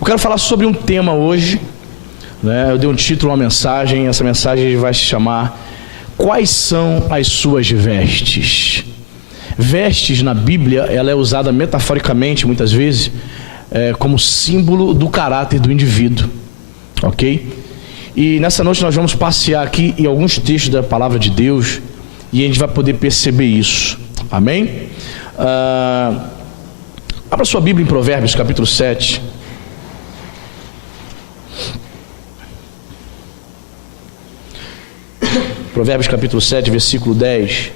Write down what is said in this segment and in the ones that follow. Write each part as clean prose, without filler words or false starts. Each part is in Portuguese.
Eu quero falar sobre um tema hoje, né? Eu dei um título a uma mensagem. Essa mensagem vai se chamar Quais são as suas vestes? Vestes na Bíblia, ela é usada metaforicamente muitas vezes como símbolo do caráter do indivíduo, ok? E nessa noite nós vamos passear aqui em alguns textos da palavra de Deus e a gente vai poder perceber isso, amém? Abra sua Bíblia em Provérbios capítulo 7. Provérbios capítulo 7, versículo 10.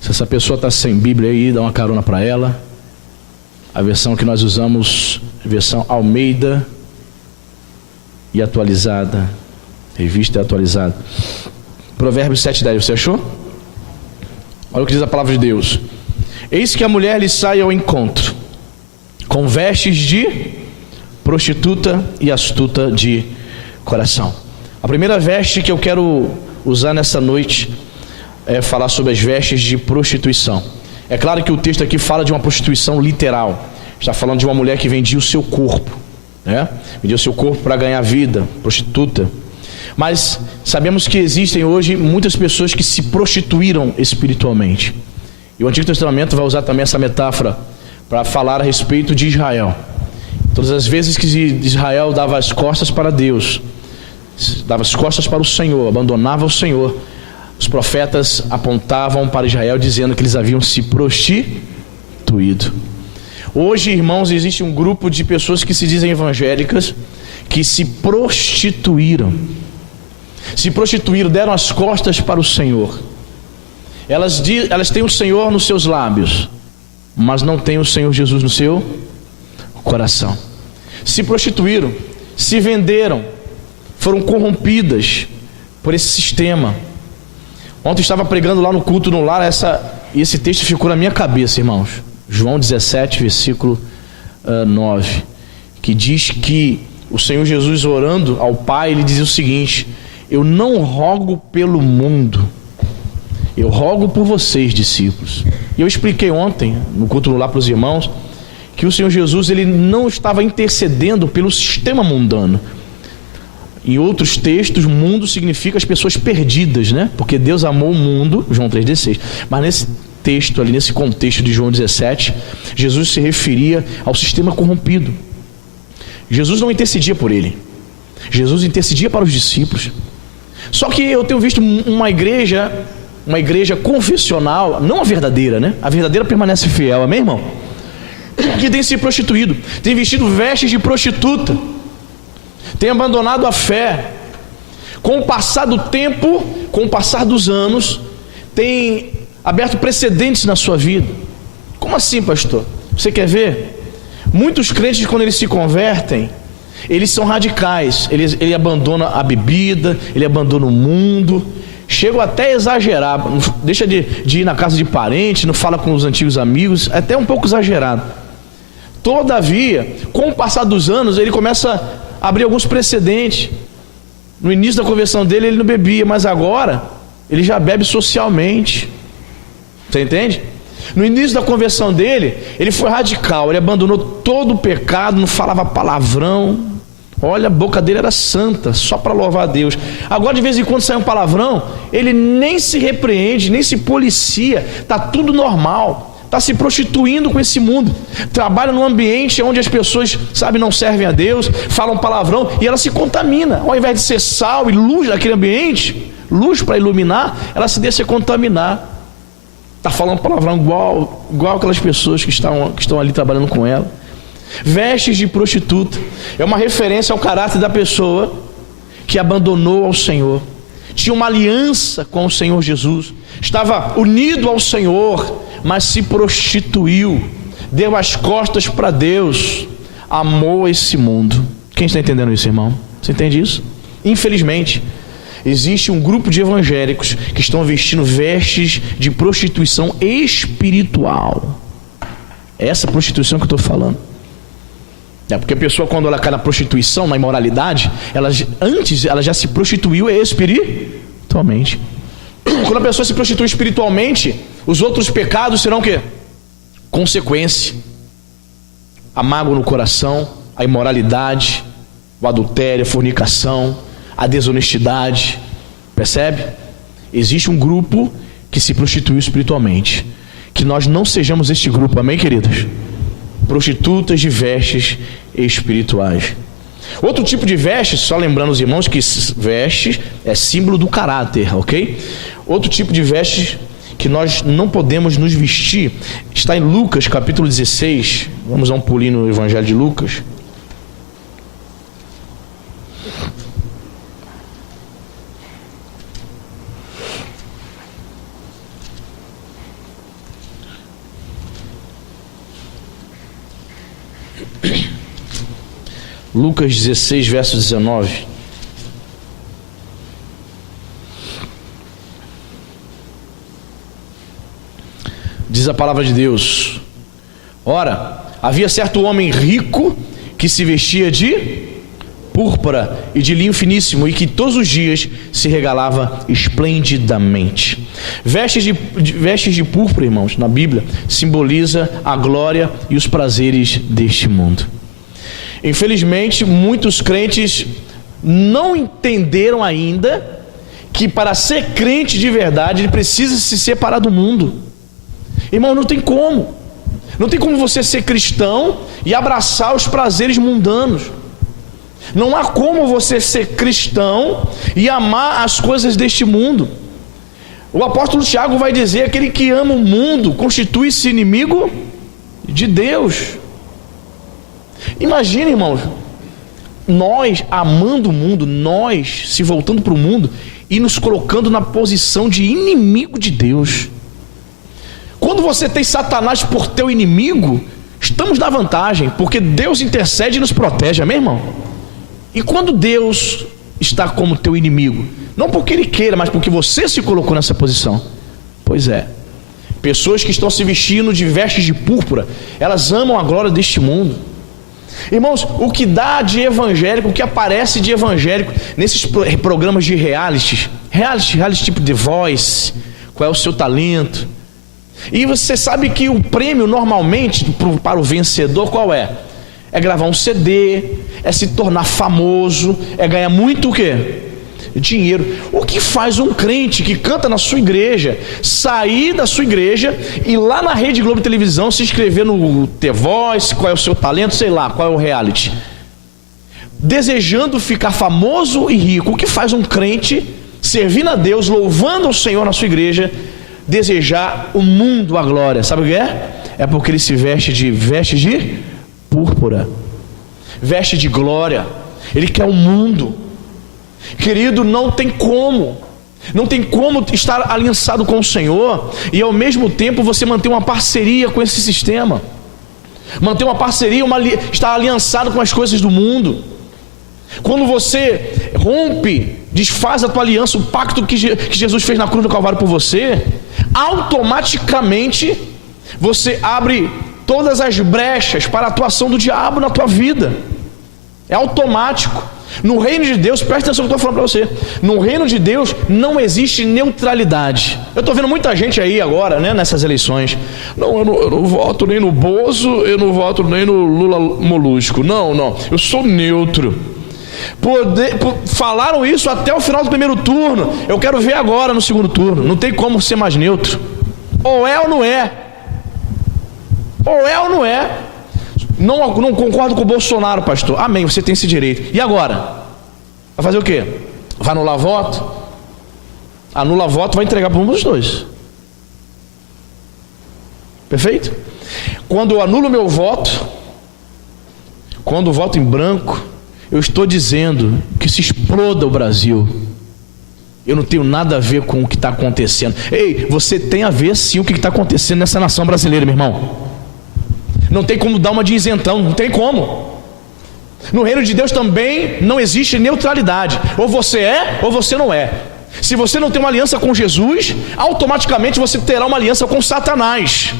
Se essa pessoa está sem Bíblia aí, dá uma carona para ela. A versão que nós usamos, versão Almeida e atualizada, revista e atualizada. Provérbios 7, 10, você achou? Olha o que diz a palavra de Deus. Eis que a mulher lhe sai ao encontro, com vestes de prostituta e astuta de coração. A primeira veste que eu quero usar nessa noite é falar sobre as vestes de prostituição. É claro que o texto aqui fala de uma prostituição literal. Está falando de uma mulher que vendia o seu corpo, né? Vendia o seu corpo para ganhar vida, prostituta. Mas sabemos que existem hoje muitas pessoas que se prostituíram espiritualmente. E o Antigo Testamento vai usar também essa metáfora para falar a respeito de Israel. Todas as vezes que Israel dava as costas para Deus, dava as costas para o Senhor, abandonava o Senhor, os profetas apontavam para Israel dizendo que eles haviam se prostituído. Hoje, irmãos, existe um grupo de pessoas que se dizem evangélicas, que se prostituíram, deram as costas para o Senhor. Elas têm o Senhor nos seus lábios, mas não têm o Senhor Jesus no seu coração. Se prostituíram, se venderam, foram corrompidas por esse sistema. Ontem eu estava pregando lá no culto no lar, e esse texto ficou na minha cabeça, irmãos. João 17, versículo 9, que diz que o Senhor Jesus, orando ao Pai, ele dizia o seguinte: eu não rogo pelo mundo, eu rogo por vocês, discípulos. E eu expliquei ontem, no culto no lar para os irmãos, que o Senhor Jesus, ele não estava intercedendo pelo sistema mundano. Em outros textos, mundo significa as pessoas perdidas, né? Porque Deus amou o mundo, João 3,16. Mas nesse texto ali, nesse contexto de João 17, Jesus se referia ao sistema corrompido. Jesus não intercedia por ele, Jesus intercedia para os discípulos. Só que eu tenho visto uma igreja confessional, não a verdadeira, né? A verdadeira permanece fiel, amém, irmão? Que tem se prostituído, tem vestido vestes de prostituta, tem abandonado a fé. Com o passar do tempo, com o passar dos anos, tem aberto precedentes na sua vida. Como assim, pastor? Você quer ver? Muitos crentes, quando eles se convertem, eles são radicais. Ele abandona a bebida, ele abandona o mundo, chegam até a exagerar, deixa de ir na casa de parente, não fala com os antigos amigos, é até um pouco exagerado. Todavia, com o passar dos anos, ele começa a abrir alguns precedentes. No início da conversão dele, ele não bebia, mas agora ele já bebe socialmente. Você entende? No início da conversão dele, ele foi radical, ele abandonou todo o pecado, não falava palavrão. Olha, a boca dele era santa, só para louvar a Deus. Agora de vez em quando sai um palavrão, ele nem se repreende, nem se policia, está tudo normal, está se prostituindo com esse mundo. Trabalha num ambiente onde as pessoas, não servem a Deus, falam palavrão e ela se contamina. Ao invés de ser sal e luz naquele ambiente, luz para iluminar, ela se deixa contaminar. Está falando palavrão igual aquelas pessoas que estão ali trabalhando com ela. Vestes de prostituta é uma referência ao caráter da pessoa que abandonou ao Senhor. Tinha uma aliança com o Senhor Jesus, estava unido ao Senhor, mas se prostituiu, deu as costas para Deus, amou esse mundo. Quem está entendendo isso, irmão? Você entende isso? Infelizmente, existe um grupo de evangélicos que estão vestindo vestes de prostituição espiritual. É essa prostituição que eu estou falando. Porque a pessoa, quando ela cai na prostituição, na imoralidade, ela já se prostituiu espiritualmente. Quando a pessoa se prostitui espiritualmente, os outros pecados serão o quê? Consequência. A mágoa no coração, a imoralidade, o adultério, a fornicação, a desonestidade. Percebe? Existe um grupo que se prostituiu espiritualmente. Que nós não sejamos este grupo, amém, queridos? Prostitutas de vestes espirituais. Outro tipo de vestes, só lembrando os irmãos que vestes é símbolo do caráter, ok? Outro tipo de vestes que nós não podemos nos vestir está em Lucas capítulo 16. Vamos dar um pulinho no Evangelho de Lucas. Lucas 16, verso 19. Diz a palavra de Deus: ora, havia certo homem rico que se vestia de púrpura e de linho finíssimo e que todos os dias se regalava esplendidamente. Vestes de púrpura, irmãos, na Bíblia, simboliza a glória e os prazeres deste mundo. Infelizmente, muitos crentes não entenderam ainda que para ser crente de verdade, ele precisa se separar do mundo. Irmão, não tem como. Não tem como você ser cristão e abraçar os prazeres mundanos. Não há como você ser cristão e amar as coisas deste mundo. O apóstolo Tiago vai dizer: aquele que ama o mundo constitui-se inimigo de Deus. Imagina, irmãos, nós amando o mundo, nós se voltando para o mundo e nos colocando na posição de inimigo de Deus. Quando você tem Satanás por teu inimigo, estamos na vantagem, porque Deus intercede e nos protege, amém, irmão? E quando Deus está como teu inimigo, não porque Ele queira, mas porque você se colocou nessa posição. Pois é, pessoas que estão se vestindo de vestes de púrpura, elas amam a glória deste mundo. Irmãos, o que dá de evangélico, o que aparece de evangélico nesses programas de reality tipo The Voice, qual é o seu talento? E você sabe que o prêmio normalmente para o vencedor qual é? É gravar um CD, é se tornar famoso, é ganhar muito o quê? Dinheiro. O que faz um crente que canta na sua igreja sair da sua igreja e lá na Rede Globo Televisão se inscrever no The Voice, qual é o seu talento, sei lá, qual é o reality, desejando ficar famoso e rico? O que faz um crente servindo a Deus, louvando ao Senhor na sua igreja, desejar o mundo, a glória? Sabe o que é? É porque ele se veste de púrpura, veste de glória. Ele quer o mundo. Querido, não tem como estar aliançado com o Senhor e ao mesmo tempo você manter uma parceria com esse sistema, manter uma parceria, estar aliançado com as coisas do mundo. Quando você rompe, desfaz a tua aliança, o pacto que Jesus fez na cruz do Calvário por você, automaticamente você abre todas as brechas para a atuação do diabo na tua vida. É automático. No reino de Deus, presta atenção no que eu estou falando para você. No reino de Deus não existe neutralidade. Eu estou vendo muita gente aí agora, né, nessas eleições. Não, eu não voto nem no Bozo, eu não voto nem no Lula Molusco. Não, eu sou neutro. Falaram isso até o final do primeiro turno. Eu quero ver agora no segundo turno. Não tem como ser mais neutro. Ou é ou não é. Ou é ou não é. Não concordo com o Bolsonaro, pastor. Amém, você tem esse direito. E agora? Vai fazer o quê? Vai anular voto? Anula voto, vai entregar para um dos dois. Perfeito? Quando eu anulo meu voto, quando eu voto em branco, eu estou dizendo que se exploda o Brasil. Eu não tenho nada a ver com o que está acontecendo. Ei, você tem a ver sim o que está acontecendo nessa nação brasileira, meu irmão. Não tem como dar uma de isentão, não tem como. No reino de Deus também não existe neutralidade. Ou você é, ou você não é. Se você não tem uma aliança com Jesus, automaticamente você terá uma aliança com Satanás.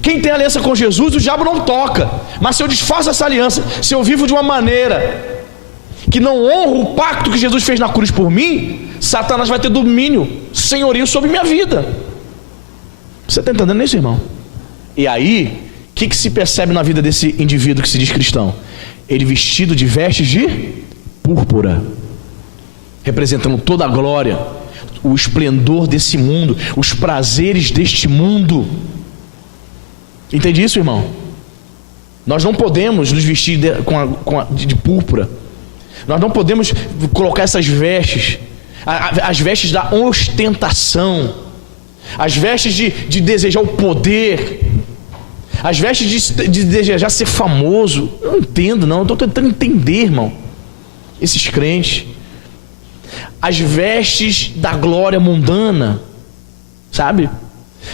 Quem tem aliança com Jesus, o diabo não toca. Mas se eu desfaço essa aliança, se eu vivo de uma maneira que não honro o pacto que Jesus fez na cruz por mim, Satanás vai ter domínio, senhorio sobre minha vida. Você está entendendo isso, irmão? E aí, o que se percebe na vida desse indivíduo que se diz cristão? Ele vestido de vestes de púrpura, representando toda a glória, o esplendor desse mundo, os prazeres deste mundo. Entende isso, irmão? Nós não podemos nos vestir de púrpura. Nós não podemos colocar essas vestes, as vestes da ostentação, as vestes de desejar o poder, as vestes de desejar ser famoso. Eu não entendo, não. Eu estou tentando entender, irmão, esses crentes. As vestes da glória mundana, sabe?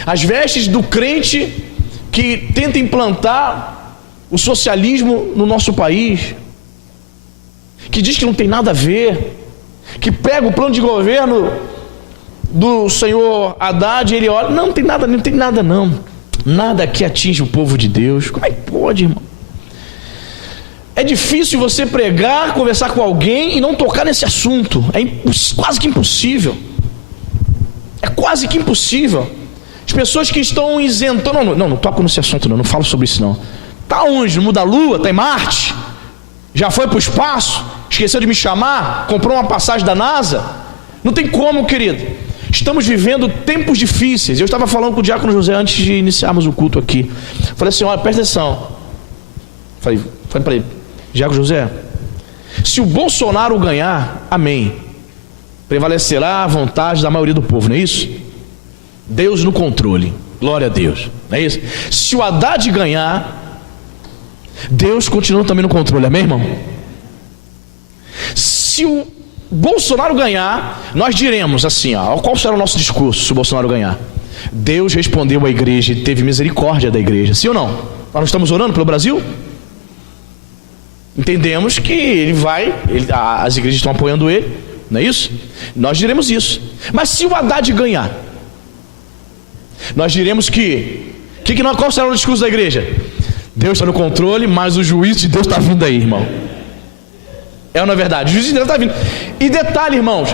As vestes do crente que tenta implantar o socialismo no nosso país, que diz que não tem nada a ver, que pega o plano de governo do senhor Haddad e ele olha, não tem nada não, nada que atinge o povo de Deus. Como é que pode, irmão? É difícil você pregar, conversar com alguém e não tocar nesse assunto. É quase que impossível. É quase que impossível. As pessoas que estão isentando, não toco nesse assunto não falo sobre isso não. Tá onde? No mundo da lua? Tá em Marte? Já foi para o espaço? Esqueceu de me chamar? Comprou uma passagem da NASA? Não tem como, querido. Estamos vivendo tempos difíceis. Eu estava falando com o diácono José antes de iniciarmos o culto aqui. Falei assim, olha, presta atenção. Falei para ele, diácono José, se o Bolsonaro ganhar, amém, prevalecerá a vontade da maioria do povo, não é isso? Deus no controle, glória a Deus, não é isso? Se o Haddad ganhar, Deus continua também no controle, amém, irmão? Se o Bolsonaro ganhar, nós diremos assim, ó, qual será o nosso discurso se o Bolsonaro ganhar? Deus respondeu à igreja e teve misericórdia da igreja, sim ou não? Nós não estamos orando pelo Brasil? Entendemos que ele vai, as igrejas estão apoiando ele, não é isso? Nós diremos isso. Mas se o Haddad ganhar, nós diremos qual será o discurso da igreja? Deus está no controle, mas o juízo de Deus está vindo aí, irmão. É ou não é verdade? O juízo de Deus está vindo. E detalhe, irmãos,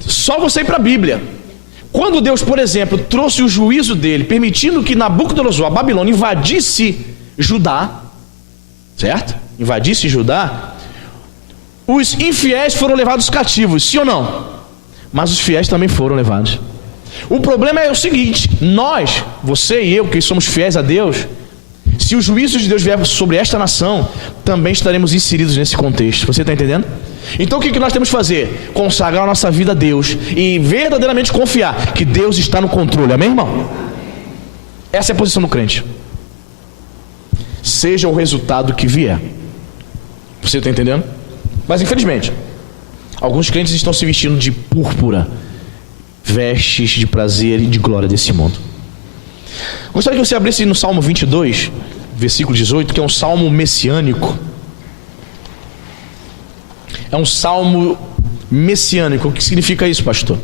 só você ir para a Bíblia. Quando Deus, por exemplo, trouxe o juízo dele, permitindo que Nabucodonosor, a Babilônia, invadisse Judá, certo? Invadisse Judá, os infiéis foram levados cativos, sim ou não? Mas os fiéis também foram levados. O problema é o seguinte: nós, você e eu, que somos fiéis a Deus, se o juízo de Deus vier sobre esta nação, também estaremos inseridos nesse contexto. Você está entendendo? Então o que nós temos que fazer? Consagrar a nossa vida a Deus e verdadeiramente confiar que Deus está no controle, amém, irmão? Essa é a posição do crente. Seja o resultado que vier. Você está entendendo? Mas infelizmente, alguns crentes estão se vestindo de púrpura, vestes de prazer e de glória desse mundo. Gostaria que você abrisse no Salmo 22, versículo 18, que é um salmo messiânico. É um salmo messiânico. O que significa isso, pastor?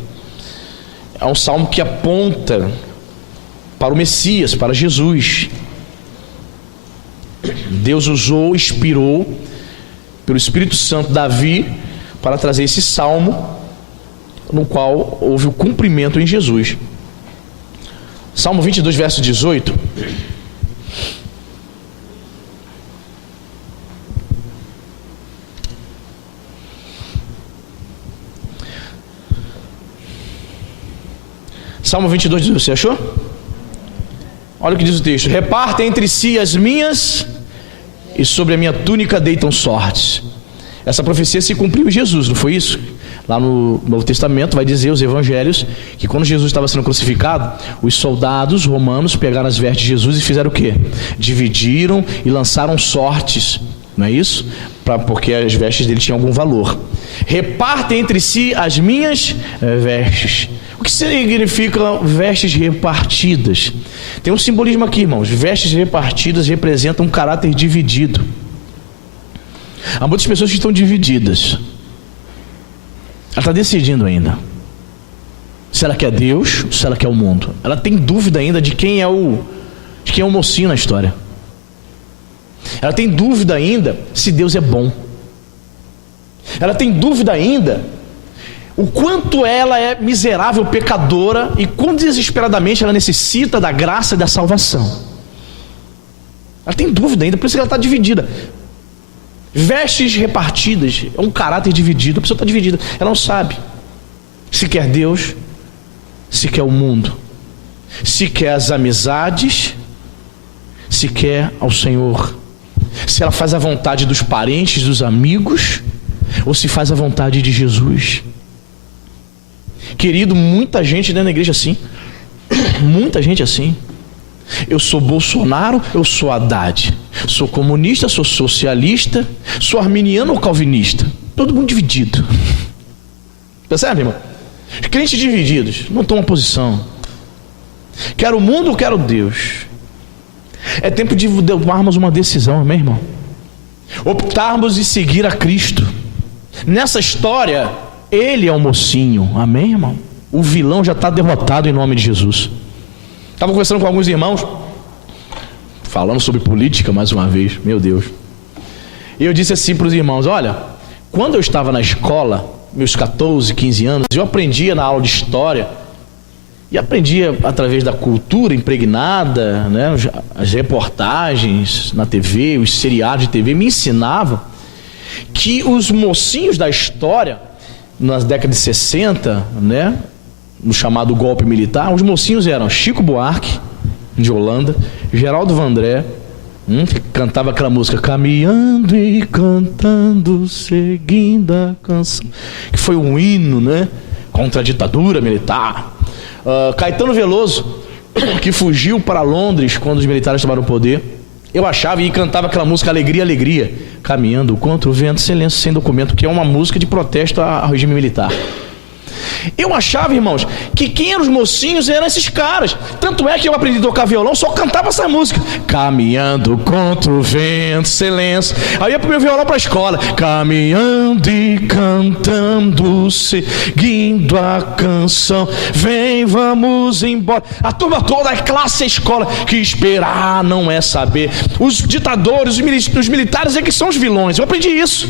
É um salmo que aponta para o Messias, para Jesus. Deus inspirou pelo Espírito Santo Davi para trazer esse salmo, no qual houve o cumprimento em Jesus. Salmo 22, verso 18. Salmo 22, 18, você achou? Olha o que diz o texto: repartem entre si as minhas, e sobre a minha túnica deitam sortes. Essa profecia se cumpriu em Jesus, não foi isso? Lá no Novo Testamento vai dizer, os evangelhos, que quando Jesus estava sendo crucificado, os soldados romanos pegaram as vestes de Jesus e fizeram o quê? Dividiram e lançaram sortes, não é isso? Porque as vestes dele tinham algum valor. Repartem entre si as minhas vestes. O que significa vestes repartidas? Tem um simbolismo aqui, irmãos. Vestes repartidas representam um caráter dividido. Há muitas pessoas que estão divididas. Ela está decidindo ainda se ela quer Deus ou se ela quer o mundo. Ela tem dúvida ainda de quem é o mocinho na história. Ela tem dúvida ainda se Deus é bom. Ela tem dúvida ainda o quanto ela é miserável, pecadora, e quão desesperadamente ela necessita da graça e da salvação. Ela tem dúvida ainda, por isso que ela está dividida. Vestes repartidas, é um caráter dividido, a pessoa está dividida, ela não sabe se quer Deus, se quer o mundo, se quer as amizades, se quer ao Senhor, se ela faz a vontade dos parentes, dos amigos, ou se faz a vontade de Jesus. Querido, muita gente dentro da igreja assim, muita gente assim. Eu sou Bolsonaro, eu sou Haddad, sou comunista, sou socialista, sou arminiano ou calvinista, todo mundo dividido. Percebe, irmão? Os crentes divididos não tomam posição. Quero o mundo ou quero Deus? É tempo de tomarmos uma decisão, amém, irmão? Optarmos em seguir a Cristo. Nessa história, ele é o mocinho, amém, irmão? O vilão já está derrotado em nome de Jesus. Estava conversando com alguns irmãos, falando sobre política mais uma vez, meu Deus. E eu disse assim para os irmãos: olha, quando eu estava na escola, meus 14, 15 anos, eu aprendia na aula de história, e aprendia através da cultura impregnada, né, as reportagens na TV, os seriados de TV, me ensinavam que os mocinhos da história, nas décadas de 60, né, no chamado golpe militar, os mocinhos eram Chico Buarque, de Holanda, Geraldo Vandré, que cantava aquela música Caminhando e Cantando, Seguindo a Canção, que foi um hino, né, contra a ditadura militar. Caetano Veloso, que fugiu para Londres quando os militares tomaram o poder, eu achava, e cantava aquela música Alegria, Alegria, caminhando contra o vento, silêncio sem documento, que é uma música de protesto ao regime militar. Eu achava, irmãos, que quem eram os mocinhos eram esses caras. Tanto é que eu aprendi a tocar violão, só cantava essa música. Caminhando contra o vento, silêncio. Aí eu ia pro meu violão para a escola. Caminhando e cantando, seguindo a canção. Vem, vamos embora. A turma toda, a classe, a escola. Que esperar não é saber. Os ditadores, os militares é que são os vilões. Eu aprendi isso.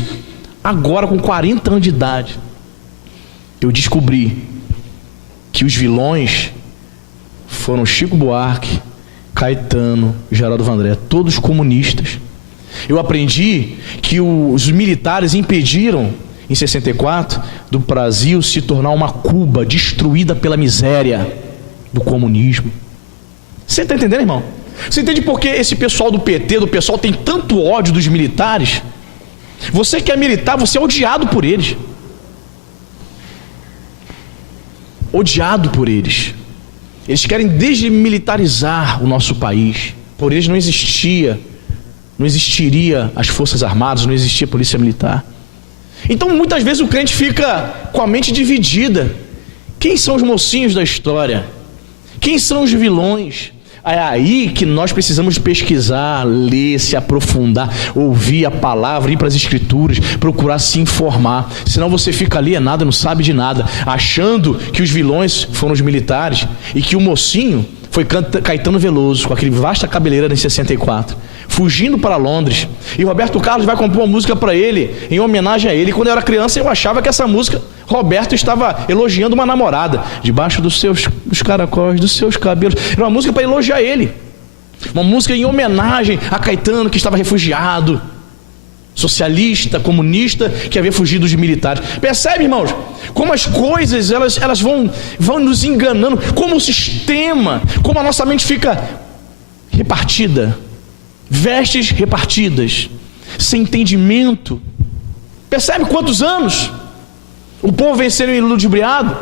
Agora, com 40 anos de idade, eu descobri que os vilões foram Chico Buarque, Caetano, Geraldo Vandré, todos comunistas. Eu aprendi que os militares impediram, em 64, do Brasil se tornar uma Cuba destruída pela miséria do comunismo. Você está entendendo, irmão? Você entende por que esse pessoal do PT, do pessoal, tem tanto ódio dos militares? Você que é militar, você é odiado por eles. Odiado por eles. Eles querem desmilitarizar o nosso país. Por eles não existiria as forças armadas, não existia a polícia militar. Então muitas vezes o crente fica com a mente dividida. Quem são os mocinhos da história? Quem são os vilões? É aí que nós precisamos pesquisar, ler, se aprofundar, ouvir a palavra, ir para as escrituras, procurar se informar. Senão você fica alienado, não sabe de nada, achando que os vilões foram os militares e que o mocinho foi Caetano Veloso, com aquele vasta cabeleira em 64, fugindo para Londres. E Roberto Carlos vai compor uma música para ele, em homenagem a ele. Quando eu era criança, eu achava que essa música, Roberto estava elogiando uma namorada, debaixo dos caracóis, dos seus cabelos. Era uma música para elogiar ele, uma música em homenagem a Caetano, que estava refugiado, socialista, comunista, que havia fugido dos militares. Percebe, irmãos, como as coisas elas vão nos enganando, como o sistema, como a nossa mente fica repartida, vestes repartidas, sem entendimento. Percebe quantos anos o povo vem sendo ludibriado?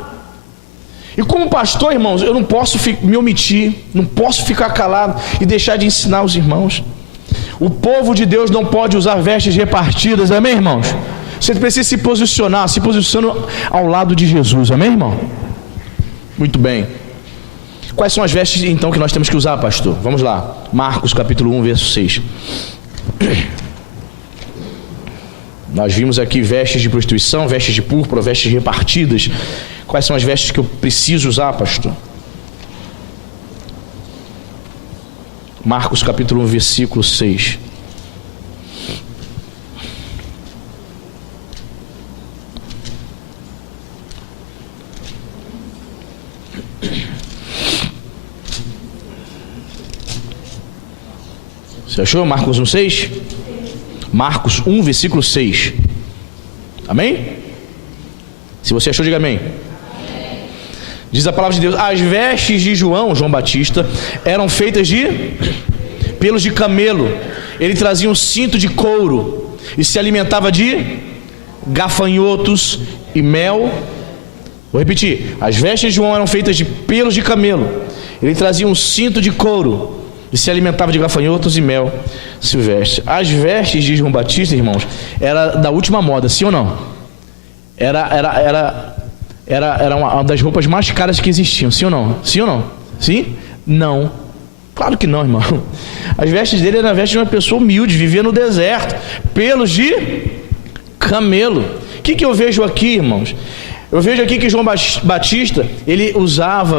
E como pastor, irmãos, eu não posso me omitir, não posso ficar calado e deixar de ensinar os irmãos. O povo de Deus não pode usar vestes repartidas, amém, irmãos? Você precisa se posicionar, se posicionando ao lado de Jesus, amém, irmão? Muito bem. Quais são as vestes, então, que nós temos que usar, pastor? Vamos lá. Marcos, capítulo 1, verso 6. Nós vimos aqui vestes de prostituição, vestes de púrpura, vestes repartidas. Quais são as vestes que eu preciso usar, pastor? Marcos capítulo 1, versículo 6. Você achou? Marcos 1,6? Marcos 1, versículo 6. Amém? Se você achou, diga amém. Diz a palavra de Deus: as vestes de João Batista, eram feitas de pelos de camelo. Ele trazia um cinto de couro e se alimentava de gafanhotos e mel. Vou repetir: as vestes de João eram feitas de pelos de camelo. Ele trazia um cinto de couro e se alimentava de gafanhotos e mel silvestre. As vestes de João Batista, irmãos, era da última moda, sim ou não? Era uma das roupas mais caras que existiam, sim ou não? Sim ou não? Sim? Não. Claro que não, irmão. As vestes dele eram vestes de uma pessoa humilde, vivia no deserto, pelos de camelo. O que eu vejo aqui, irmãos? Eu vejo aqui que João Batista, ele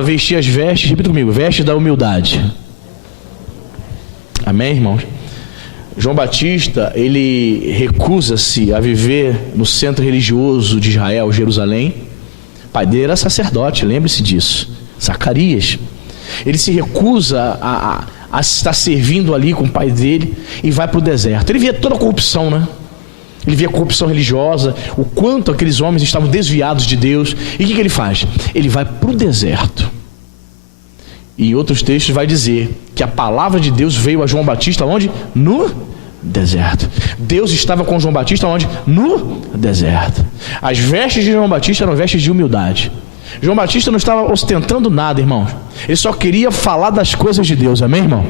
vestia as vestes, repita comigo, vestes da humildade. Amém, irmãos? João Batista, ele recusa-se a viver no centro religioso de Israel, Jerusalém. O pai dele era sacerdote, lembre-se disso, Zacarias. Ele se recusa a estar servindo ali com o pai dele e vai para o deserto. Ele via toda a corrupção, né? Ele via a corrupção religiosa, o quanto aqueles homens estavam desviados de Deus. E o que ele faz? Ele vai para o deserto. E em outros textos vai dizer que a palavra de Deus veio a João Batista onde? No deserto. Deus estava com João Batista onde? No deserto. As vestes de João Batista eram vestes de humildade. João Batista não estava ostentando nada, irmãos. Ele só queria falar das coisas de Deus, amém, irmão?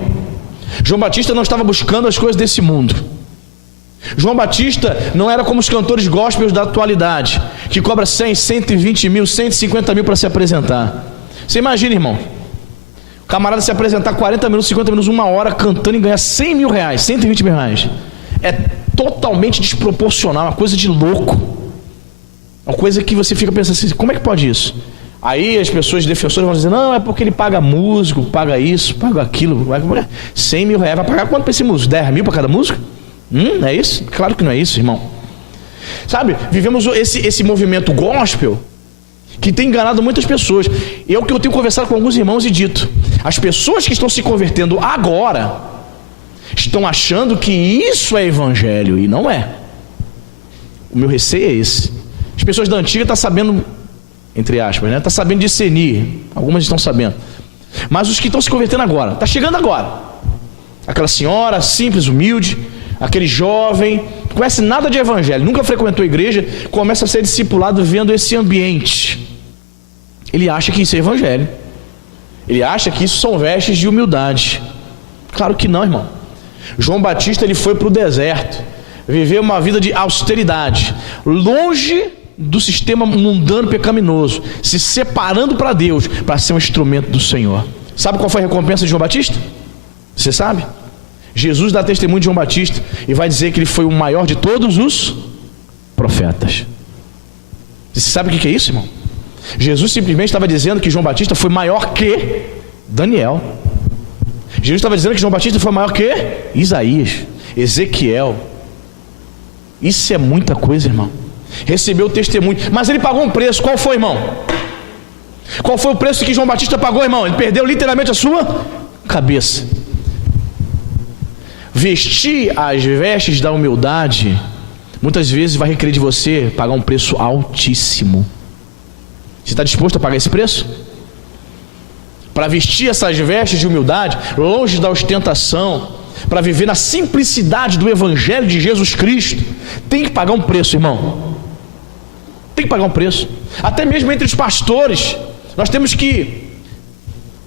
João Batista não estava buscando as coisas desse mundo. João Batista não era como os cantores gospels da atualidade, que cobra 100, 120 mil, 150 mil para se apresentar. Você imagina, irmão, o camarada se apresentar 40 minutos, 50 minutos, 1 hora cantando e ganhar 100 mil reais, 120 mil reais. É totalmente desproporcional, uma coisa de louco. Uma coisa que você fica pensando assim, como é que pode isso? Aí as pessoas defensoras vão dizer, não, é porque ele paga músico, paga isso, paga aquilo. 100 mil reais, vai pagar quanto para esse músico? 10 mil para cada músico? É isso? Claro que não é isso, irmão. Sabe, vivemos esse movimento gospel que tem enganado muitas pessoas. E é o que eu tenho conversado com alguns irmãos e dito. As pessoas que estão se convertendo agora estão achando que isso é evangelho, e não é. O meu receio é esse. As pessoas da antiga estão sabendo, entre aspas, né? Está sabendo discernir. Algumas estão sabendo. Mas os que estão se convertendo agora, está chegando agora. Aquela senhora simples, humilde, aquele jovem, não conhece nada de evangelho, nunca frequentou a igreja, começa a ser discipulado vendo esse ambiente. Ele acha que isso é evangelho. Ele acha que isso são vestes de humildade. Claro que não, irmão. João Batista, ele foi para o deserto, viveu uma vida de austeridade, longe do sistema mundano pecaminoso, se separando para Deus, para ser um instrumento do Senhor. Sabe qual foi a recompensa de João Batista? Você sabe? Jesus dá testemunho de João Batista e vai dizer que ele foi o maior de todos os profetas. Você sabe o que é isso, irmão? Jesus simplesmente estava dizendo que João Batista foi maior que Daniel. Jesus estava dizendo que João Batista foi maior que Isaías, Ezequiel. Isso é muita coisa, irmão. Recebeu o testemunho, mas ele pagou um preço. Qual foi, irmão? Qual foi o preço que João Batista pagou, irmão? Ele perdeu literalmente a sua cabeça. Vestir as vestes da humildade muitas vezes vai requerer de você pagar um preço altíssimo. Você está disposto a pagar esse preço? Para vestir essas vestes de humildade, longe da ostentação, para viver na simplicidade do evangelho de Jesus Cristo, tem que pagar um preço, irmão. Tem que pagar um preço. Até mesmo entre os pastores, nós temos que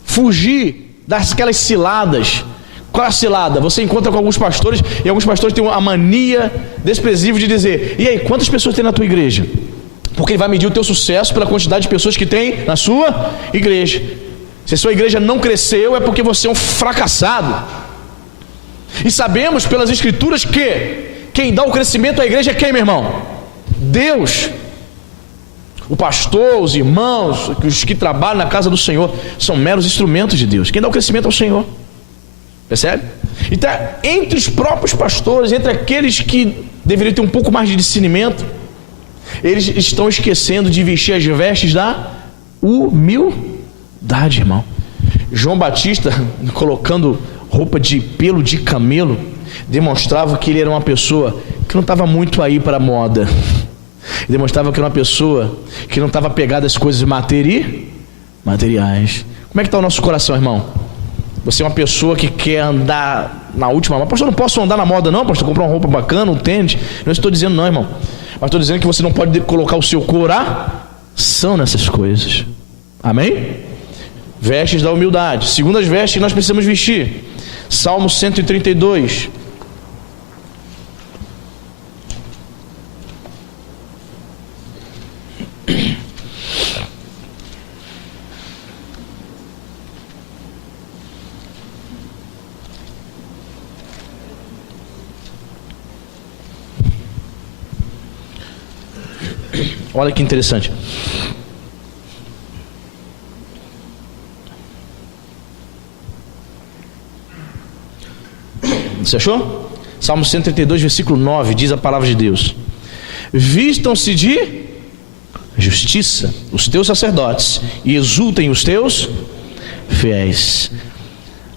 fugir daquelas ciladas. Qual é a cilada? Você encontra com alguns pastores, e alguns pastores têm a mania desprezível de dizer, e aí, quantas pessoas tem na tua igreja? Porque ele vai medir o teu sucesso pela quantidade de pessoas que tem na sua igreja. Se a sua igreja não cresceu, é porque você é um fracassado. E sabemos pelas escrituras que quem dá o crescimento à igreja é quem, meu irmão? Deus. O pastor, os irmãos, os que trabalham na casa do Senhor são meros instrumentos de Deus. Quem dá o crescimento é o Senhor. Percebe? Então, entre os próprios pastores, entre aqueles que deveriam ter um pouco mais de discernimento, eles estão esquecendo de vestir as vestes da humildade, irmão. João Batista, colocando roupa de pelo de camelo, demonstrava que ele era uma pessoa que não estava muito aí para a moda. Demonstrava que era uma pessoa que não estava pegada às coisas materiais. Como é que está o nosso coração, irmão? Você é uma pessoa que quer andar na última moda. Pastor, eu não posso andar na moda não, pastor, comprar uma roupa bacana, um tênis. Não estou dizendo não, irmão. Mas estou dizendo que você não pode colocar o seu coração nessas coisas. Amém? Vestes da humildade. Segundas vestes que nós precisamos vestir. Salmo 132. Olha que interessante. Você achou? Salmo 132, versículo 9, diz a palavra de Deus: vistam-se de justiça os teus sacerdotes e exultem os teus fiéis.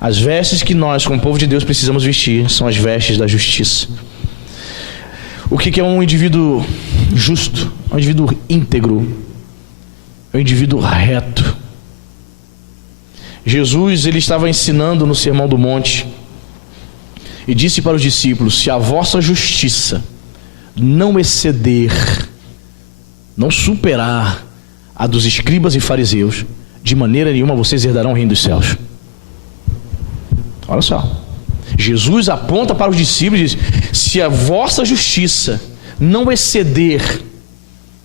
As vestes que nós, como povo de Deus, precisamos vestir são as vestes da justiça. O que é um indivíduo justo? É um indivíduo íntegro, é um indivíduo reto. Jesus, ele estava ensinando no Sermão do Monte e disse para os discípulos: se a vossa justiça não exceder, não superar a dos escribas e fariseus, de maneira nenhuma vocês herdarão o reino dos céus. Olha só, Jesus aponta para os discípulos e diz: se a vossa justiça não exceder,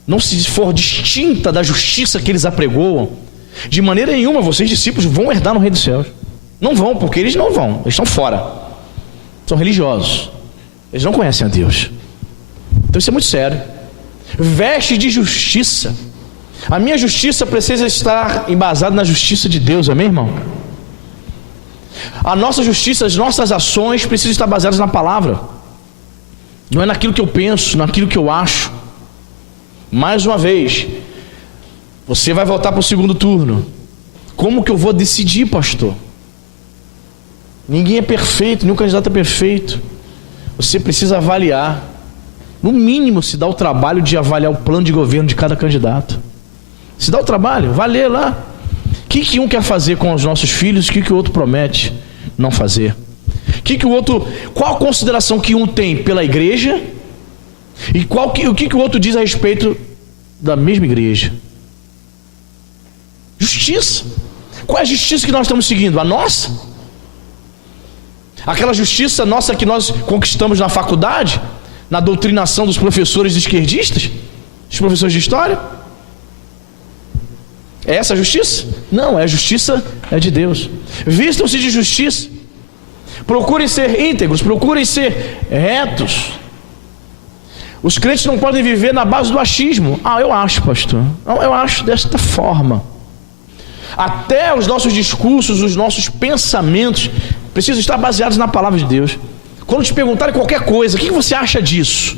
não se for distinta da justiça que eles apregoam, de maneira nenhuma vocês, discípulos, vão herdar no reino dos céus. Não vão, porque eles não vão, eles estão fora, são religiosos, eles não conhecem a Deus. Então isso é muito sério. Veste de justiça. A minha justiça precisa estar embasada na justiça de Deus, amém, irmão? A nossa justiça, as nossas ações precisam estar baseadas na palavra, não é naquilo que eu penso, naquilo que eu acho. Mais uma vez, você vai voltar para o segundo turno. Como que eu vou decidir, pastor? Ninguém é perfeito, nenhum candidato é perfeito. Você precisa avaliar. No mínimo, se dá o trabalho de avaliar o plano de governo de cada candidato. Se dá o trabalho, vai ler lá. O que um quer fazer com os nossos filhos, o que o outro promete não fazer. Qual a consideração que um tem pela igreja e o que o outro diz a respeito da mesma igreja. Justiça. Qual é a justiça que nós estamos seguindo? A nossa? Aquela justiça nossa que nós conquistamos na faculdade, na doutrinação dos professores esquerdistas, dos professores de história? É essa a justiça? Não, é a justiça de Deus. Vistam-se de justiça. Procurem ser íntegros, procurem ser retos. Os crentes não podem viver na base do achismo. Eu acho, pastor. Não, eu acho desta forma. Até os nossos discursos, os nossos pensamentos precisam estar baseados na palavra de Deus. Quando te perguntarem qualquer coisa, o que você acha disso?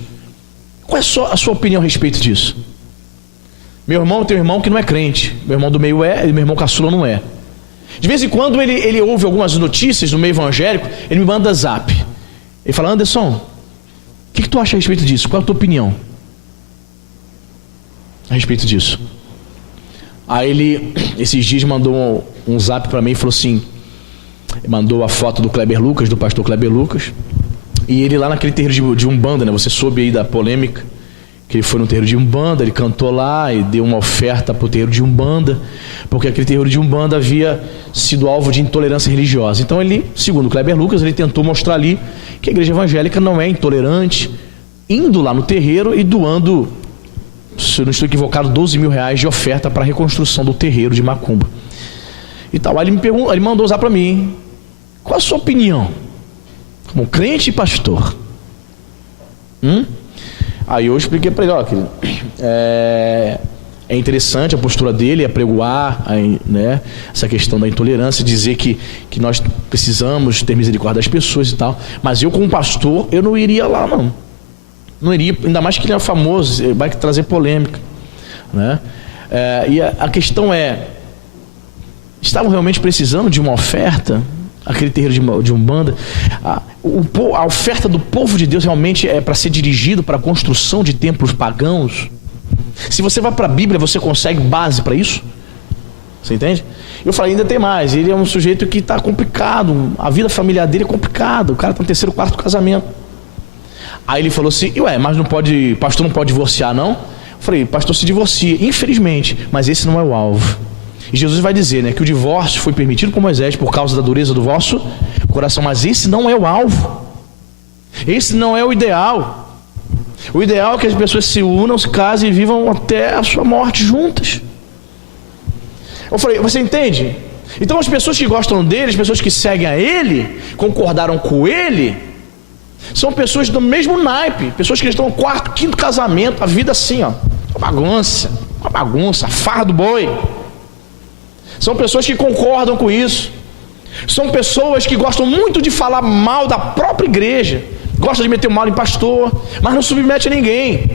Qual é a sua opinião a respeito disso? Meu irmão tem um irmão que não é crente. Meu irmão do meio é, e meu irmão caçula não é. De vez em quando ele ouve algumas notícias no meio evangélico, ele me manda zap. Ele fala: Anderson, o que tu acha a respeito disso? Qual é a tua opinião a respeito disso? Aí ele, esses dias, mandou um zap para mim e falou assim, mandou a foto do Kleber Lucas, do pastor Kleber Lucas, e ele lá naquele terreiro de Umbanda, né? Você soube aí da polêmica, que ele foi no terreiro de Umbanda, ele cantou lá e deu uma oferta para o terreiro de Umbanda, porque aquele terreiro de Umbanda havia sido alvo de intolerância religiosa. Então ele, segundo o Kleber Lucas, ele tentou mostrar ali que a igreja evangélica não é intolerante, indo lá no terreiro e doando, se eu não estou equivocado, 12 mil reais de oferta para a reconstrução do terreiro de Macumba e tal. Aí ele me perguntou, ele mandou usar para mim: qual a sua opinião como crente e pastor? Aí eu expliquei para ele: ó, querido, é interessante a postura dele, apregoar, né, essa questão da intolerância, dizer que nós precisamos ter misericórdia das pessoas e tal, mas eu como pastor, eu não iria lá não iria, ainda mais que ele é famoso, vai trazer polêmica, né? E a questão é: estavam realmente precisando de uma oferta? aquele terreiro de Umbanda. A oferta do povo de Deus realmente é para ser dirigido para a construção de templos pagãos. Se você vai para a Bíblia, você consegue base para isso? Você entende? Eu falei, ainda tem mais. Ele é um sujeito que está complicado, a vida familiar dele é complicada, o cara está no 3º, 4º casamento. Aí ele falou assim, mas não pode, pastor não pode divorciar não? Eu falei, pastor se divorcia, infelizmente, mas esse não é o alvo. E Jesus vai dizer, né, que o divórcio foi permitido por Moisés por causa da dureza do vosso coração, mas esse não é o alvo. Esse não é o ideal. O ideal é que as pessoas se unam, se casem e vivam até a sua morte juntas. Eu falei, você entende? Então as pessoas que gostam dele, as pessoas que seguem a ele, concordaram com ele, são pessoas do mesmo naipe, pessoas que estão no 4º, 5º casamento, a vida assim, ó, uma bagunça, farra do boi. São pessoas que concordam com isso. São pessoas que gostam muito de falar mal da própria igreja, gostam de meter o mal em pastor, mas não submete a ninguém.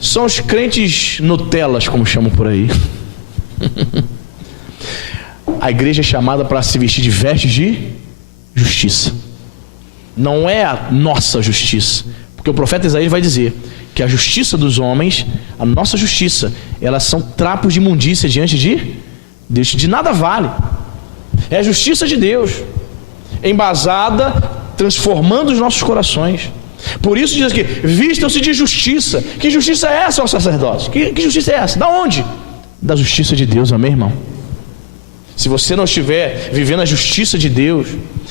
São os crentes Nutelas, como chamam por aí. A igreja é chamada para se vestir de vestes de justiça. Não é a nossa justiça, porque o profeta Isaías vai dizer que a justiça dos homens, a nossa justiça, elas são trapos de imundícia diante de Deus, de nada vale. É a justiça de Deus embasada, transformando os nossos corações. Por isso diz aqui, vistam-se de justiça. Que justiça é essa, ó sacerdote? Que justiça é essa? Da onde? Da justiça de Deus, amém, irmão? Se você não estiver vivendo a justiça de Deus,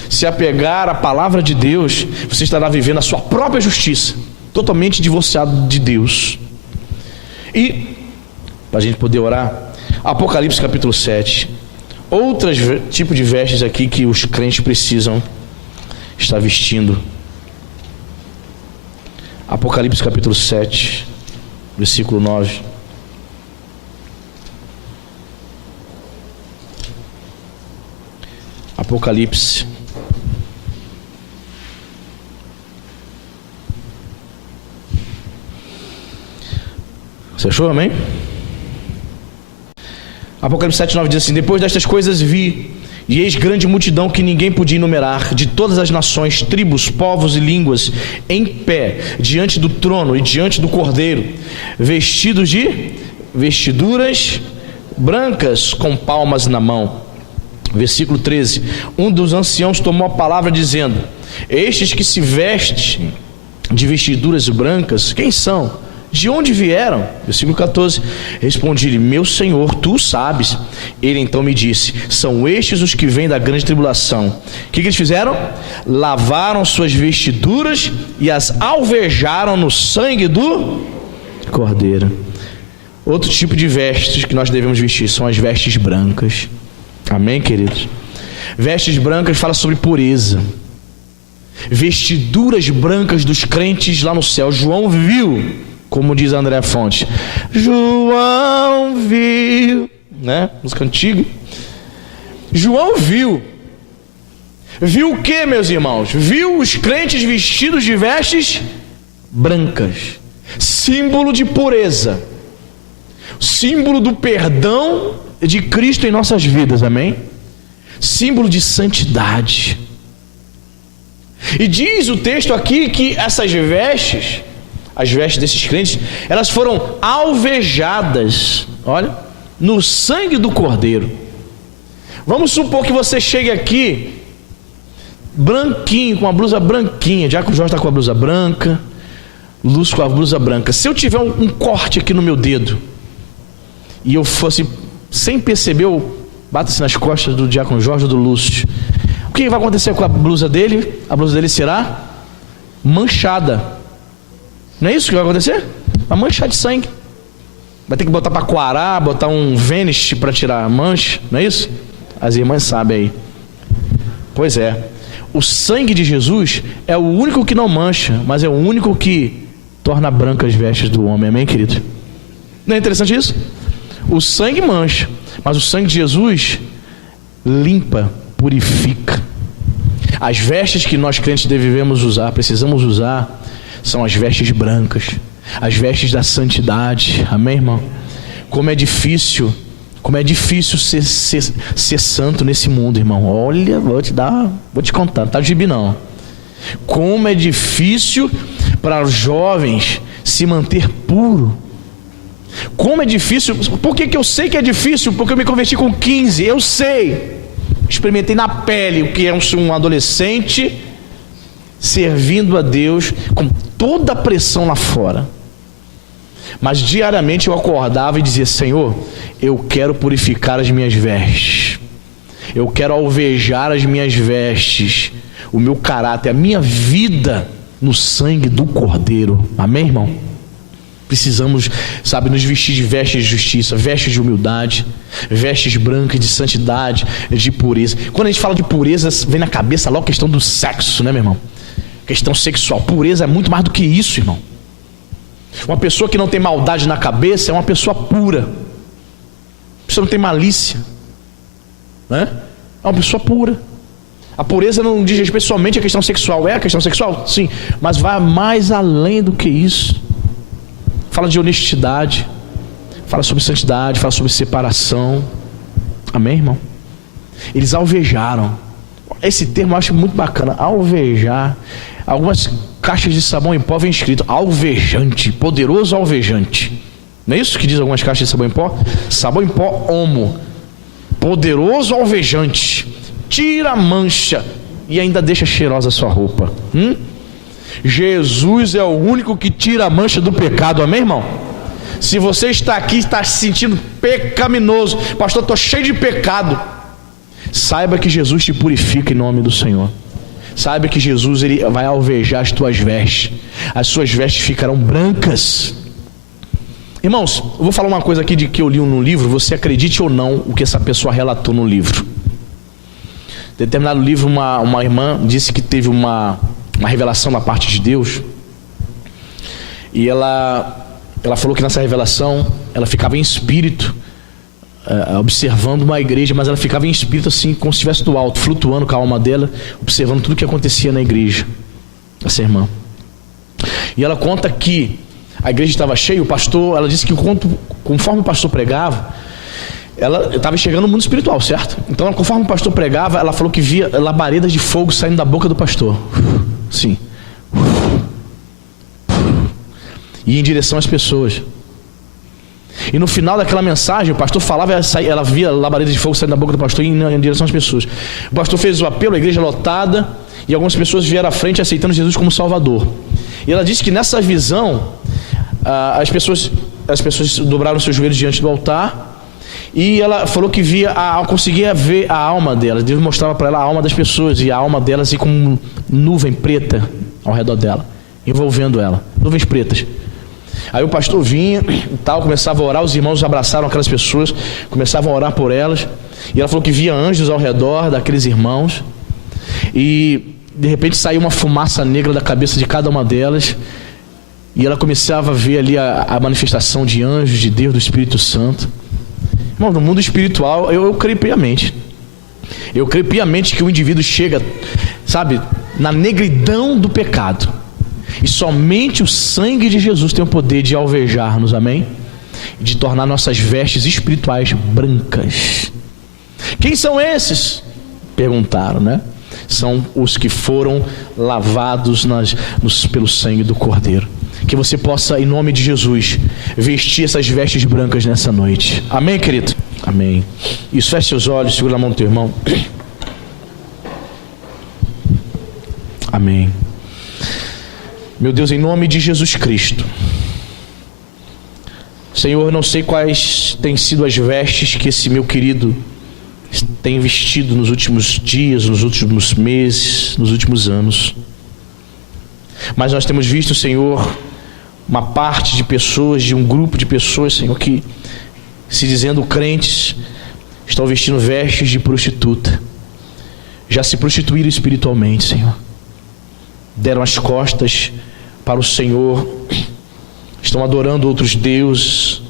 se apegar à palavra de Deus, você estará vivendo a sua própria justiça, totalmente divorciado de Deus. E, para a gente poder orar, Apocalipse capítulo 7, outros tipos de vestes aqui que os crentes precisam estar vestindo. Apocalipse capítulo 7, versículo 9. Apocalipse. Você achou, amém? Apocalipse 7:9 diz assim: depois destas coisas vi, e eis grande multidão que ninguém podia enumerar, de todas as nações, tribos, povos e línguas, em pé, diante do trono e diante do Cordeiro, vestidos de vestiduras brancas, com palmas na mão. Versículo 13: um dos anciãos tomou a palavra dizendo: estes que se vestem de vestiduras brancas, quem são? De onde vieram? Versículo 14: respondi-lhe: meu Senhor, tu sabes. Ele então me disse: são estes os que vêm da grande tribulação. O que eles fizeram? Lavaram suas vestiduras e as alvejaram no sangue do Cordeiro. Outro tipo de vestes que nós devemos vestir são as vestes brancas. Amém, queridos? Vestes brancas fala sobre pureza. Vestiduras brancas dos crentes lá no céu. João viu, como diz André Fonte, João viu, né? Música antiga. João viu. Viu o que, meus irmãos? Viu os crentes vestidos de vestes brancas, símbolo de pureza, símbolo do perdão de Cristo em nossas vidas, amém? Símbolo de santidade. E diz o texto aqui que essas vestes, as vestes desses crentes, elas foram alvejadas, olha, no sangue do Cordeiro. Vamos supor que você chegue aqui branquinho, com a blusa branquinha. Diácono Jorge está com a blusa branca, Lúcio com a blusa branca. Se eu tiver um corte aqui no meu dedo e eu fosse, sem perceber, eu bato-se nas costas do Diácono Jorge ou do Lúcio, o que vai acontecer com a blusa dele? A blusa dele será manchada. Não é isso que vai acontecer? Vai manchar de sangue. Vai ter que botar para coarar, botar um Vanish para tirar a mancha. Não é isso? As irmãs sabem aí. Pois é. O sangue de Jesus é o único que não mancha, mas é o único que torna brancas as vestes do homem. Amém, querido? Não é interessante isso? O sangue mancha, mas o sangue de Jesus limpa, purifica. As vestes que nós crentes devemos usar, precisamos usar, são as vestes brancas, as vestes da santidade. Amém, irmão? Como é difícil Como é difícil ser santo nesse mundo, irmão. Olha, vou te contar, não tá de gibi não. Como é difícil para os jovens se manter puro. Como é difícil. Por que eu sei que é difícil? Porque eu me converti com 15, eu sei. Experimentei na pele o que é um adolescente servindo a Deus com toda a pressão lá fora. Mas diariamente eu acordava e dizia: Senhor, eu quero purificar as minhas vestes, eu quero alvejar as minhas vestes, o meu caráter, a minha vida no sangue do Cordeiro. Amém, irmão? Precisamos, nos vestir de vestes de justiça, vestes de humildade, vestes brancas de santidade, de pureza. Quando a gente fala de pureza, vem na cabeça logo a questão do sexo, né, meu irmão? Questão sexual. Pureza é muito mais do que isso, irmão. Uma pessoa que não tem maldade na cabeça é uma pessoa pura. A pessoa não tem malícia, né? É uma pessoa pura. A pureza não diz respeito somente à questão sexual. É a questão sexual? Sim. Mas vai mais além do que isso. Fala de honestidade, fala sobre santidade, fala sobre separação. Amém, irmão? Eles alvejaram. Esse termo eu acho muito bacana. Alvejar. Algumas caixas de sabão em pó vem escrito alvejante, poderoso alvejante. Não é isso que diz algumas caixas de sabão em pó? Sabão em pó Omo, poderoso alvejante, tira a mancha e ainda deixa cheirosa a sua roupa. Jesus é o único que tira a mancha do pecado. Amém, irmão? Se você está aqui e está se sentindo pecaminoso, pastor, estou cheio de pecado, saiba que Jesus te purifica em nome do Senhor. Saiba que Jesus, ele vai alvejar as tuas vestes. As suas vestes ficarão brancas. Irmãos, eu vou falar uma coisa aqui de que eu li no livro. Você acredite ou não o que essa pessoa relatou no livro. Em determinado livro, uma irmã disse que teve uma revelação da parte de Deus. E ela falou que nessa revelação ela ficava em espírito, observando uma igreja, mas ela ficava em espírito assim, como se estivesse do alto, flutuando com a alma dela, observando tudo o que acontecia na igreja, essa irmã. E ela conta que a igreja estava cheia, o pastor, ela disse que conforme o pastor pregava, ela estava chegando no mundo espiritual, certo? Então, conforme o pastor pregava, ela falou que via labaredas de fogo saindo da boca do pastor, sim, e em direção às pessoas. E no final daquela mensagem, o pastor falava, ela via labaredas de fogo saindo da boca do pastor e indo em direção às pessoas. O pastor fez o apelo, a igreja lotada, e algumas pessoas vieram à frente aceitando Jesus como Salvador. E ela disse que nessa visão, as pessoas dobraram seus joelhos diante do altar, e ela falou que conseguia ver a alma delas. Deus mostrava para ela a alma das pessoas, e a alma delas ia como nuvem preta ao redor dela, envolvendo ela, nuvens pretas. Aí o pastor vinha e tal, começava a orar, os irmãos abraçaram aquelas pessoas, começavam a orar por elas, e ela falou que via anjos ao redor daqueles irmãos, e de repente saiu uma fumaça negra da cabeça de cada uma delas, e ela começava a ver ali a manifestação de anjos, de Deus, do Espírito Santo. Irmão, no mundo espiritual, eu creio piamente. Eu creio piamente que o indivíduo chega, na negridão do pecado. E somente o sangue de Jesus tem o poder de alvejar-nos, amém? E de tornar nossas vestes espirituais brancas. Quem são esses? Perguntaram, né? São os que foram lavados pelo sangue do Cordeiro. Que você possa, em nome de Jesus, vestir essas vestes brancas nessa noite. Amém, querido? Amém. Isso, feche seus olhos, segura na mão do teu irmão. Amém. Meu Deus, em nome de Jesus Cristo, Senhor, não sei quais têm sido as vestes que esse meu querido tem vestido nos últimos dias, nos últimos meses, nos últimos anos, mas nós temos visto, Senhor, uma parte de pessoas, de um grupo de pessoas, Senhor, que se dizendo crentes, estão vestindo vestes de prostituta, já se prostituíram espiritualmente, Senhor, deram as costas para o Senhor, estão adorando outros deuses,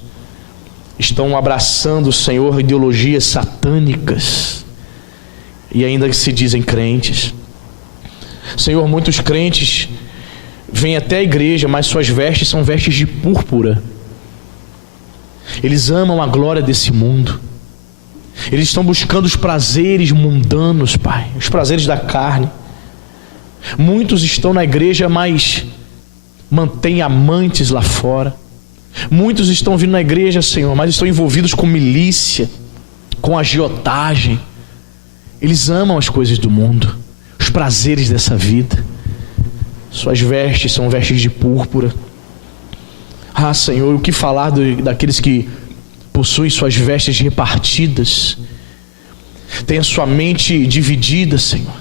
estão abraçando, Senhor, ideologias satânicas, e ainda se dizem crentes. Senhor, muitos crentes vêm até a igreja, mas suas vestes são vestes de púrpura. Eles amam a glória desse mundo, Eles estão buscando os prazeres mundanos, Pai, os prazeres da carne. Muitos estão na igreja, mas mantêm amantes lá fora. Muitos estão vindo na igreja, Senhor, mas estão envolvidos com milícia, com agiotagem. Eles amam as coisas do mundo, os prazeres dessa vida. Suas vestes são vestes de púrpura. Ah, Senhor, o que falar daqueles que possuem suas vestes repartidas, tem a sua mente dividida, Senhor,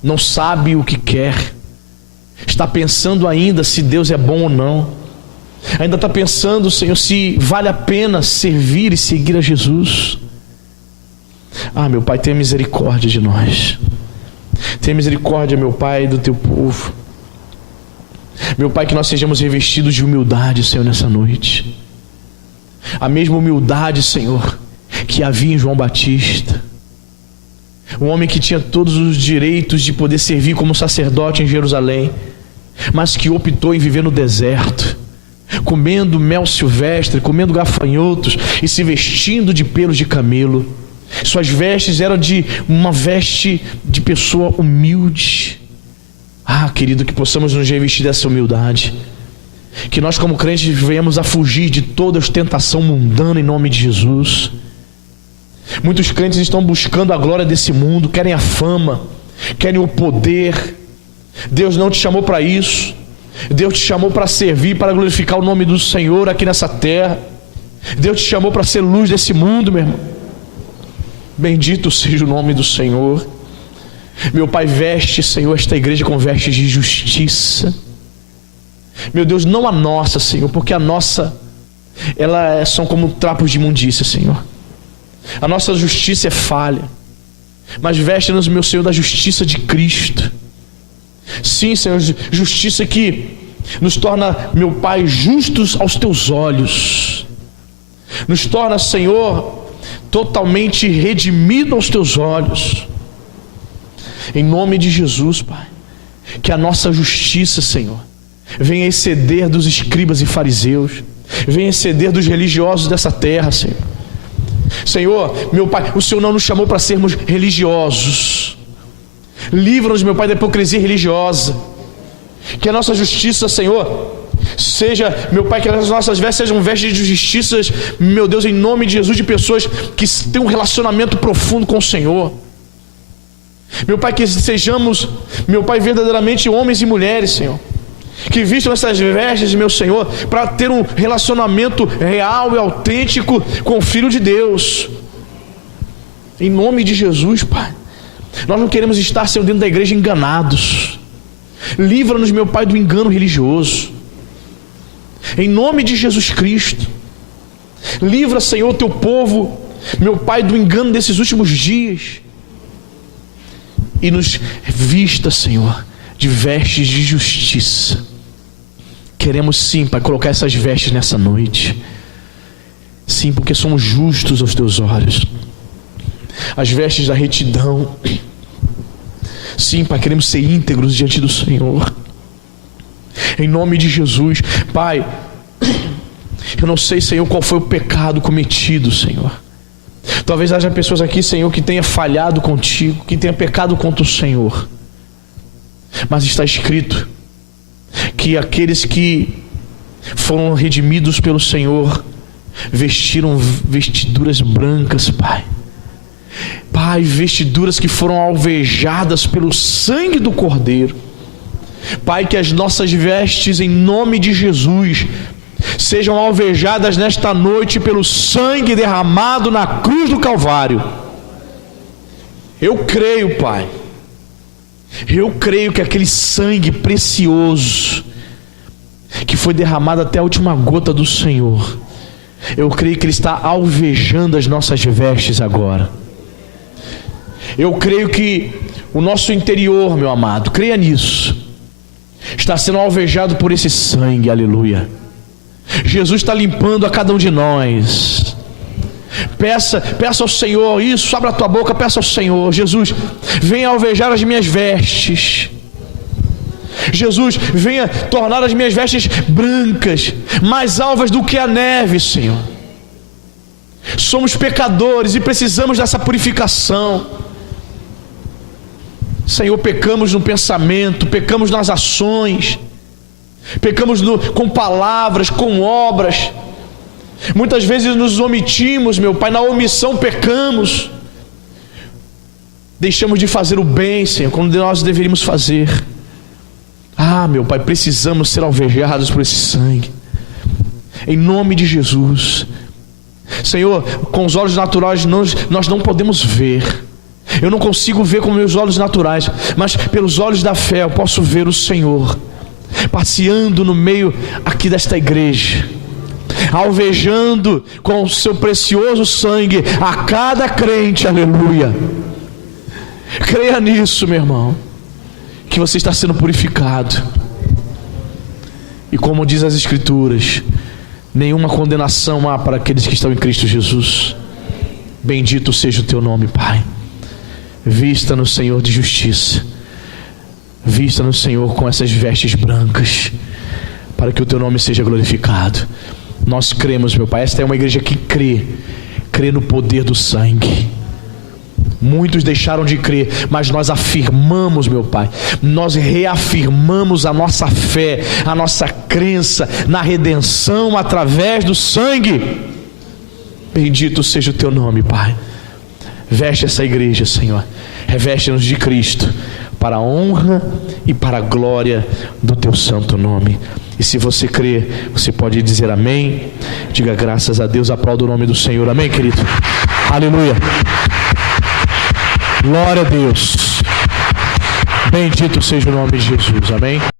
não sabe o que quer, está pensando ainda se Deus é bom ou não, ainda está pensando, Senhor, se vale a pena servir e seguir a Jesus. Ah, meu Pai, tenha misericórdia de nós, tenha misericórdia, meu Pai, do teu povo. Meu Pai, que nós sejamos revestidos de humildade, Senhor, nessa noite. A mesma humildade, Senhor, que havia em João Batista, um homem que tinha todos os direitos de poder servir como sacerdote em Jerusalém, mas que optou em viver no deserto, comendo mel silvestre, comendo gafanhotos e se vestindo de pelos de camelo. Suas vestes eram de uma veste de pessoa humilde. Ah, querido, que possamos nos revestir dessa humildade, que nós como crentes venhamos a fugir de toda ostentação mundana em nome de Jesus. Muitos crentes estão buscando a glória desse mundo, querem a fama, querem o poder. Deus não te chamou para isso. Deus te chamou para servir, para glorificar o nome do Senhor aqui nessa terra. Deus te chamou para ser luz desse mundo, meu irmão. Bendito seja o nome do Senhor. Meu Pai, veste, Senhor, esta igreja com vestes de justiça. Meu Deus, não a nossa, Senhor, porque a nossa, são como trapos de imundícia, Senhor. A nossa justiça é falha, mas veste-nos, meu Senhor, da justiça de Cristo. Sim, Senhor, justiça que nos torna, meu Pai, justos aos teus olhos. Nos torna, Senhor, totalmente redimido aos teus olhos. Em nome de Jesus, Pai, que a nossa justiça, Senhor, venha exceder dos escribas e fariseus, venha exceder dos religiosos dessa terra, Senhor. Senhor, meu Pai, o Senhor não nos chamou para sermos religiosos. Livra-nos, meu Pai, da hipocrisia religiosa. Que a nossa justiça, Senhor, seja, meu Pai, que as nossas vestes sejam vestes de justiças, meu Deus, em nome de Jesus, de pessoas que têm um relacionamento profundo com o Senhor. Meu Pai, que sejamos, meu Pai, verdadeiramente homens e mulheres, Senhor, que vistam essas vestes, meu Senhor, para ter um relacionamento real e autêntico com o Filho de Deus. Em nome de Jesus, Pai. Nós não queremos estar, Senhor, dentro da igreja enganados. Livra-nos, meu Pai, do engano religioso. Em nome de Jesus Cristo. Livra, Senhor, o teu povo, meu Pai, do engano desses últimos dias. E nos vista, Senhor, de vestes de justiça. Queremos sim, Pai, colocar essas vestes nessa noite. Sim, porque somos justos aos teus olhos. As vestes da retidão. Sim, Pai, queremos ser íntegros diante do Senhor. Em nome de Jesus. Pai, eu não sei, Senhor, qual foi o pecado cometido, Senhor. Talvez haja pessoas aqui, Senhor, que tenha falhado contigo, que tenha pecado contra o Senhor. Mas está escrito que aqueles que foram redimidos pelo Senhor vestiram vestiduras brancas, Pai. Pai, vestiduras que foram alvejadas pelo sangue do Cordeiro. Pai, que as nossas vestes, em nome de Jesus, sejam alvejadas nesta noite pelo sangue derramado na cruz do Calvário. Eu creio, Pai. Eu creio que aquele sangue precioso que foi derramado até a última gota do Senhor, eu creio que Ele está alvejando as nossas vestes agora. Eu creio que o nosso interior, meu amado, creia nisso, está sendo alvejado por esse sangue, aleluia. Jesus está limpando a cada um de nós. Peça ao Senhor isso, abra a tua boca, peça ao Senhor: Jesus, venha alvejar as minhas vestes. Jesus, venha tornar as minhas vestes brancas, mais alvas do que a neve, Senhor. Somos pecadores e precisamos dessa purificação. Senhor, pecamos no pensamento, pecamos nas ações, pecamos com palavras, com obras. Muitas vezes nos omitimos, meu Pai, na omissão pecamos. Deixamos de fazer o bem, Senhor, quando nós deveríamos fazer. Meu Pai, precisamos ser alvejados por esse sangue. Em nome de Jesus. Senhor, com os olhos naturais nós não podemos ver. Eu não consigo ver com meus olhos naturais, mas pelos olhos da fé eu posso ver o Senhor passeando no meio aqui desta igreja, alvejando com o seu precioso sangue a cada crente, aleluia. Creia nisso, meu irmão, que você está sendo purificado. E como diz as Escrituras, nenhuma condenação há para aqueles que estão em Cristo Jesus. Bendito seja o teu nome, Pai. Vista no Senhor de justiça, vista no Senhor com essas vestes brancas, para que o teu nome seja glorificado. Nós cremos, meu Pai, esta é uma igreja que crê no poder do sangue. Muitos deixaram de crer, mas nós afirmamos, meu Pai, nós reafirmamos a nossa fé, a nossa crença na redenção através do sangue. Bendito seja o teu nome, Pai. Veste essa igreja, Senhor, reveste-nos de Cristo, para a honra e para a glória do teu santo nome. E se você crê, você pode dizer amém. Diga graças a Deus, aplauda o nome do Senhor, amém, querido? Aleluia. Glória a Deus. Bendito seja o nome de Jesus, amém.